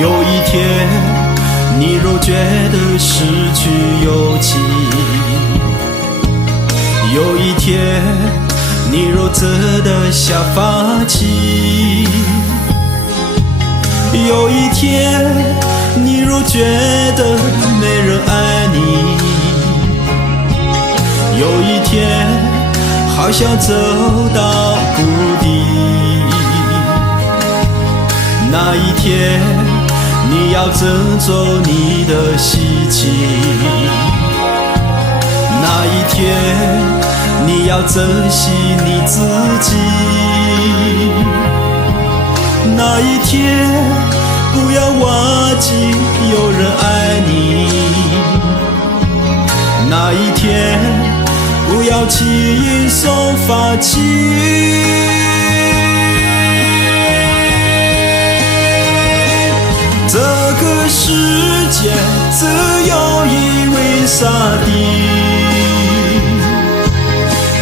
有一天，你若觉得失去勇气，有一天，你若真的想放弃，有一天，你若觉得没人爱你，有一天，好像走到谷底，那一天，你要珍重你的希冀，那一天，你要珍惜你自己，那一天，不要忘记有人爱你，那一天，不要轻松放弃。这个世界只有一位上帝，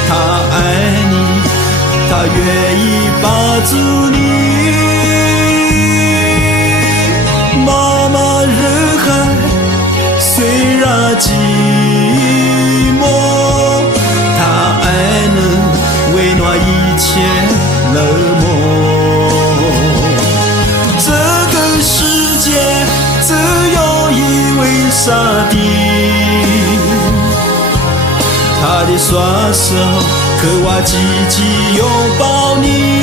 他爱你，他愿意帮助你。茫茫人海虽然寂寞，他爱能温暖一切冷漠。这个世界只有一位上帝，他的双手渴望紧紧拥抱你。